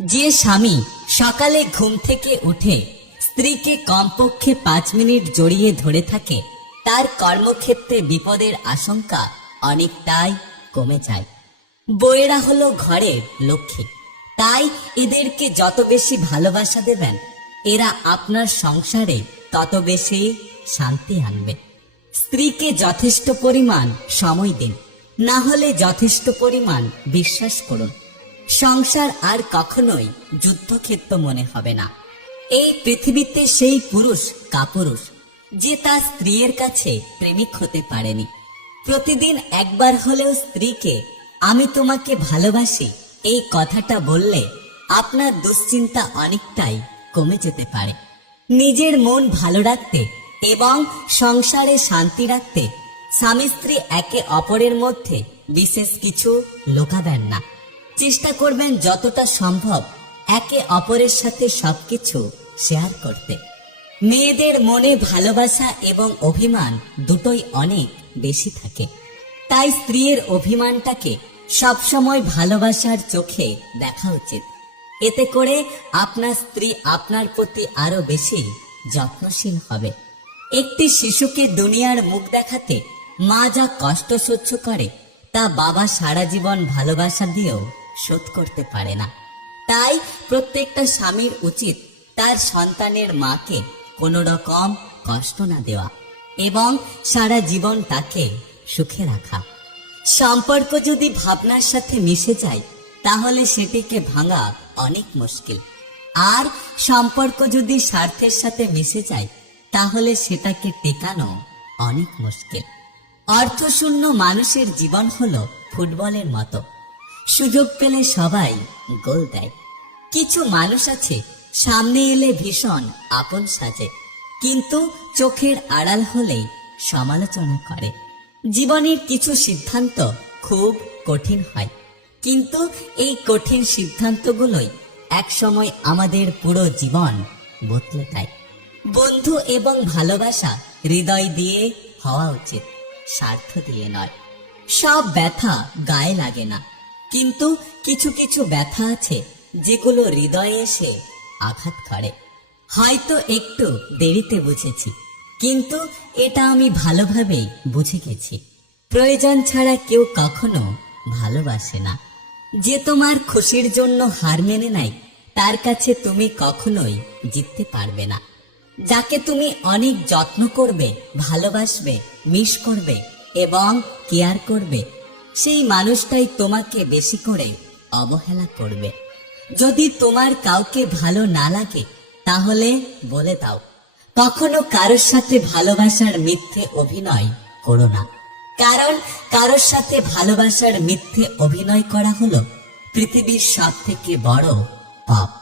যে স্বামী সকালে ঘুম থেকে উঠে স্ত্রীকে কমপক্ষে পাঁচ মিনিট জড়িয়ে ধরে থাকে, তার কর্মক্ষেত্রে বিপদের আশঙ্কা অনেকটাই কমে যায়। বইয়েরা হলো ঘরের লক্ষ্মী, তাই এদেরকে যত বেশি ভালোবাসা দেবেন, এরা আপনার সংসারে তত বেশি শান্তি আনবে। স্ত্রীকে যথেষ্ট পরিমাণ সময় দিন, না হলে যথেষ্ট পরিমাণ বিশ্বাস করুন। সংসার আর কখনোই যুদ্ধক্ষেত্র মনে হবে না। এই পৃথিবীতে সেই পুরুষ, কাপুরুষ, যে তার স্ত্রীর কাছে প্রেমিক হতে পারেনি। প্রতিদিন একবার হলেও স্ত্রীকে, আমি তোমাকে ভালোবাসি এই কথাটা বললে আপনার দুশ্চিন্তা অনেকটাই কমে যেতে পারে। নিজের মন ভালো রাখতে এবং সংসারে শান্তি রাখতে স্বামী স্ত্রী একে অপরের মধ্যে বিশেষ কিছু লোকাবেন না। চেষ্টা করবেন যতটা সম্ভব একে অপরের সাথে সবকিছু শেয়ার করতে। মেয়েদের মনে ভালোবাসা এবং অভিমান দুটোই অনেক বেশি থাকে। তাই স্ত্রীর অভিমানটাকে সবসময় ভালোবাসার চোখে দেখা উচিত। এতে করে আপনার স্ত্রী আপনার প্রতি আরও বেশি যত্নশীল হবে। একটি শিশুকে দুনিয়ার মুখ দেখাতে মা যা কষ্ট সহ্য করে, তা বাবা সারা জীবন ভালোবাসা দিয়েও শোধ করতে পারে না। তাই প্রত্যেকটা স্বামীর উচিত তার সন্তানের মাকে কোনো রকম কষ্ট না দেওয়া এবং সারা জীবন তাকে সুখে রাখা। সম্পর্ক যদি ভাবনার সাথে মিশে যায়, তাহলে সেটিকে ভাঙা অনেক মুশকিল। আর সম্পর্ক যদি স্বার্থের সাথে মিশে যায়, তাহলে সেটাকে টেকানো অনেক মুশকিল। অর্থশূন্য মানুষের জীবন হলো ফুটবলের মতো। সুযোগ পেলে সবাই গোল দেয়। কিছু মানুষ আছে, সামনে এলে ভীষণ আপন সাজে, কিন্তু চোখের আড়াল হলেই সমালোচনা করে। জীবনের কিছু সিদ্ধান্ত খুব কঠিন হয়, কিন্তু এই কঠিন সিদ্ধান্তগুলোই একসময় আমাদের পুরো জীবন বদলে দেয়। বন্ধু এবং ভালোবাসা হৃদয় দিয়ে হওয়া উচিত, স্বার্থ দিয়ে নয়। সব ব্যথা গায়ে লাগে না। কিন্তু কিছু কিছু ব্যথা আছে যেগুলো হৃদয়ে এসে আঘাত করে। হয়তো একটু দেরিতে বুঝেছি, কিন্তু এটা আমি ভালোভাবেই বুঝে গেছি। প্রয়োজন ছাড়া কেউ কখনো ভালোবাসে না। যে তোমার খুশির জন্য হার মেনে নেয়, তার কাছে তুমি কখনোই জিততে পারবে না। যাকে তুমি অনেক যত্ন করবে, ভালোবাসবে, মিস করবে এবং কেয়ার করবে সেই মানুষটাই তোমাকে বেশি করে অবহেলা করবে। যদি তোমার কাউকে ভালো না লাগে, তাহলে বলে দাও, কখনো কারোর সাথে ভালোবাসার মিথ্যে অভিনয় করো না। কারণ কারোর সাথে ভালোবাসার মিথ্যে অভিনয় করা হলো পৃথিবীর সব থেকে বড় পাপ।